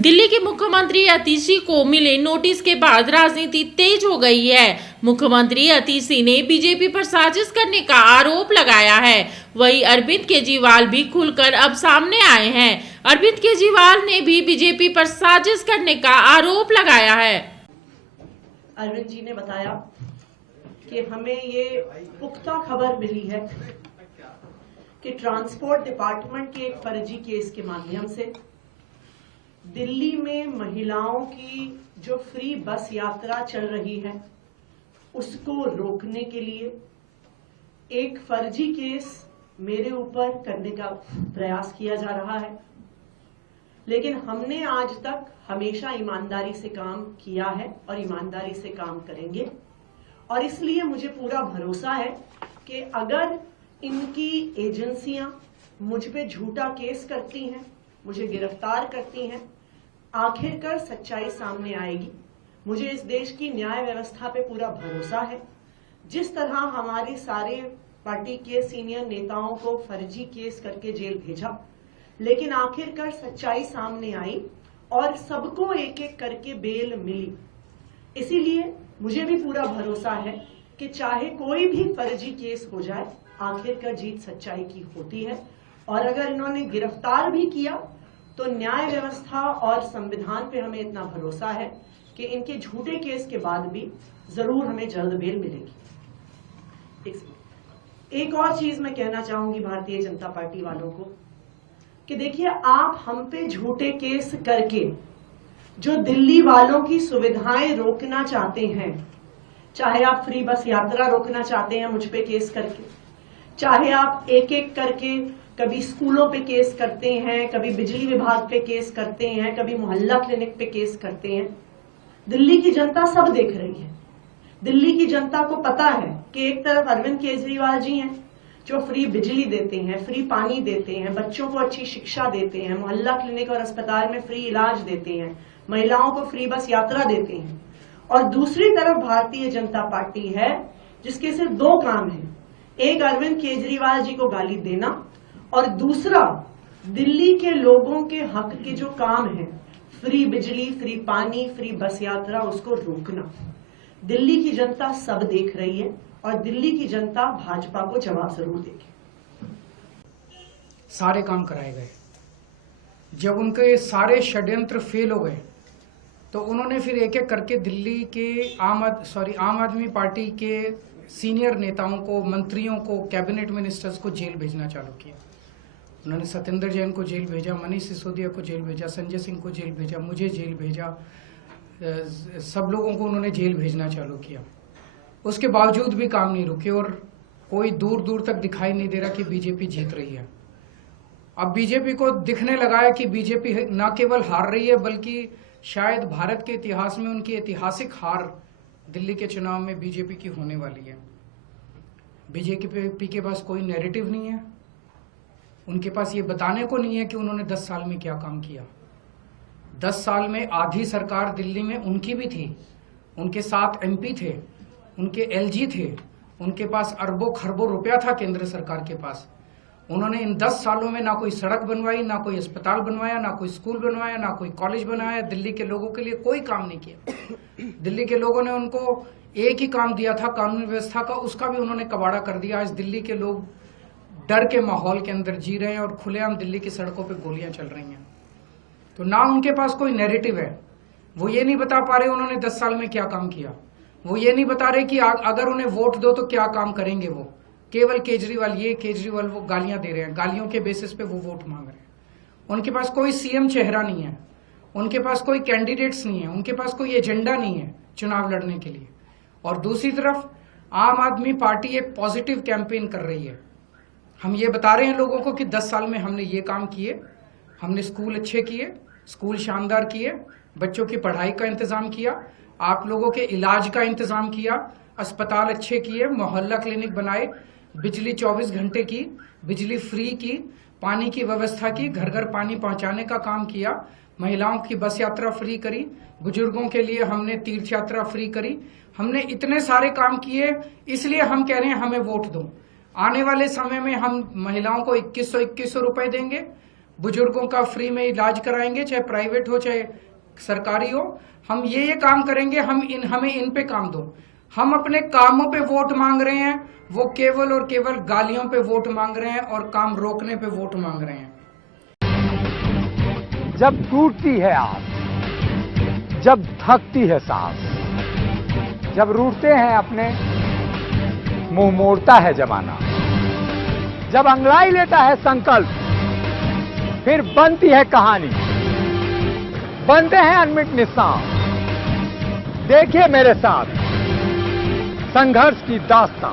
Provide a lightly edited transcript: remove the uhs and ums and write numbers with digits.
दिल्ली के मुख्यमंत्री अतीशी को मिले नोटिस के बाद राजनीति तेज हो गई है। मुख्यमंत्री अतीशी ने बीजेपी पर साजिश करने का आरोप लगाया है। वहीं अरविंद केजरीवाल भी खुलकर अब सामने आए हैं। अरविंद केजरीवाल ने भी बीजेपी पर साजिश करने का आरोप लगाया है। अरविंद जी ने बताया कि हमें ये पुख्ता खबर मिली है कि ट्रांसपोर्ट डिपार्टमेंट के एक फर्जी केस के माध्यम से दिल्ली में महिलाओं की जो फ्री बस यात्रा चल रही है उसको रोकने के लिए एक फर्जी केस मेरे ऊपर करने का प्रयास किया जा रहा है। लेकिन हमने आज तक हमेशा ईमानदारी से काम किया है और ईमानदारी से काम करेंगे, और इसलिए मुझे पूरा भरोसा है कि अगर इनकी एजेंसियां मुझ पे झूठा केस करती हैं, मुझे गिरफ्तार करती हैं, आखिरकार सच्चाई सामने आएगी। मुझे इस देश की न्याय व्यवस्था पे पूरा भरोसा है। जिस तरह हमारे सारे पार्टी के सीनियर नेताओं को फर्जी केस करके जेल भेजा, लेकिन आखिरकार सच्चाई सामने आई और सबको एक एक करके बेल मिली। इसीलिए मुझे भी पूरा भरोसा है कि चाहे कोई भी फर्जी केस हो जाए, आखिरकार जीत सच्चाई की होती है। और अगर इन्होंने गिरफ्तार भी किया तो न्याय व्यवस्था और संविधान पे हमें इतना भरोसा है कि इनके झूठे केस के बाद भी जरूर हमें जल्द बेल मिलेगी। एक और चीज मैं कहना चाहूंगी भारतीय जनता पार्टी वालों को कि देखिए, आप हम पे झूठे केस करके जो दिल्ली वालों की सुविधाएं रोकना चाहते हैं, चाहे आप फ्री बस यात्रा रोकना चाहते हैं मुझ पे केस करके, चाहे आप एक एक करके कभी स्कूलों पे केस करते हैं, कभी बिजली विभाग पे केस करते हैं, कभी मोहल्ला क्लिनिक पे केस करते हैं, दिल्ली की जनता सब देख रही है। दिल्ली की जनता को पता है कि एक तरफ अरविंद केजरीवाल जी हैं जो फ्री बिजली देते हैं, फ्री पानी देते हैं, बच्चों को अच्छी शिक्षा देते हैं, मोहल्ला क्लिनिक और अस्पताल में फ्री इलाज देते हैं, महिलाओं को फ्री बस यात्रा देते हैं, और दूसरी तरफ भारतीय जनता पार्टी है जिसके सिर्फ दो काम है, एक अरविंद केजरीवाल जी को गाली देना और दूसरा दिल्ली के लोगों के हक के जो काम है, फ्री बिजली, फ्री पानी, फ्री बस यात्रा, उसको रोकना। दिल्ली की जनता सब देख रही है और दिल्ली की जनता भाजपा को जवाब जरूर देगी। सारे काम कराए गए। जब उनके सारे षड्यंत्र फेल हो गए तो उन्होंने फिर एक एक करके दिल्ली के आम आदमी पार्टी के सीनियर नेताओं को, मंत्रियों को, कैबिनेट मिनिस्टर्स को जेल भेजना चालू किया। उन्होंने सत्येंद्र जैन को जेल भेजा, मनीष सिसोदिया को जेल भेजा, संजय सिंह को जेल भेजा, मुझे जेल भेजा, सब लोगों को उन्होंने जेल भेजना चालू किया। उसके बावजूद भी काम नहीं रुके और कोई दूर दूर तक दिखाई नहीं दे रहा कि बीजेपी जीत रही है। अब बीजेपी को दिखने लगा है कि बीजेपी न केवल हार रही है बल्कि शायद भारत के इतिहास में उनकी ऐतिहासिक हार दिल्ली के चुनाव में बीजेपी की होने वाली है। बीजेपी के पास कोई नैरेटिव नहीं है, उनके पास ये बताने को नहीं है कि उन्होंने 10 साल में क्या काम किया। 10 साल में आधी सरकार दिल्ली में उनकी भी थी, उनके साथ एमपी थे, उनके एलजी थे, उनके पास अरबों खरबों रुपया था केंद्र सरकार के पास। उन्होंने इन 10 सालों में ना कोई सड़क बनवाई, ना कोई अस्पताल बनवाया, ना कोई स्कूल बनवाया, ना कोई कॉलेज बनाया। दिल्ली के लोगों के लिए कोई काम नहीं किया। दिल्ली के लोगों ने उनको एक ही काम दिया था कानून व्यवस्था का, उसका भी उन्होंने कबाड़ा कर दिया। आज दिल्ली के लोग डर के माहौल के अंदर जी रहे हैं और खुलेआम दिल्ली की सड़कों पे गोलियां चल रही हैं। तो ना उनके पास कोई नैरेटिव है, वो ये नहीं बता पा रहे उन्होंने 10 साल में क्या काम किया। वो ये नहीं बता रहे कि अगर उन्हें वोट दो तो क्या काम करेंगे। वो केवल केजरीवाल वो गालियां दे रहे हैं, गालियों के बेसिस पे वो वोट मांग रहे हैं। उनके पास कोई सीएम चेहरा नहीं है, उनके पास कोई कैंडिडेट्स नहीं है, उनके पास कोई एजेंडा नहीं है चुनाव लड़ने के लिए। और दूसरी तरफ आम आदमी पार्टी एक पॉजिटिव कैंपेन कर रही है। हम ये बता रहे हैं लोगों को कि 10 साल में हमने ये काम किए, हमने स्कूल अच्छे किए, स्कूल शानदार किए, बच्चों की पढ़ाई का इंतजाम किया, आप लोगों के इलाज का इंतजाम किया, अस्पताल अच्छे किए, मोहल्ला क्लिनिक बनाए, बिजली 24 घंटे की, बिजली फ्री की, पानी की व्यवस्था की, घर घर पानी पहुंचाने का काम किया, महिलाओं की बस यात्रा फ्री करी, बुजुर्गों के लिए हमने तीर्थ यात्रा फ्री करी। हमने इतने सारे काम किए, इसलिए हम कह रहे हैं हमें वोट दो। आने वाले समय में हम महिलाओं को 2100 रुपए देंगे, बुजुर्गों का फ्री में इलाज कराएंगे, चाहे प्राइवेट हो चाहे सरकारी हो। हम ये काम करेंगे, हमें इन पे काम दो। हम अपने कामों पे वोट मांग रहे हैं, वो केवल और केवल गालियों पे वोट मांग रहे हैं और काम रोकने पे वोट मांग रहे हैं। जब टूटती है आस, जब थकती है सांस, जब रूठते हैं अपने, मुंह मोड़ता है जमाना, जब अंगड़ाई लेता है संकल्प, फिर बनती है कहानी, बनते हैं अनमिट निशान। देखिए मेरे साथ संघर्ष की दास्तां।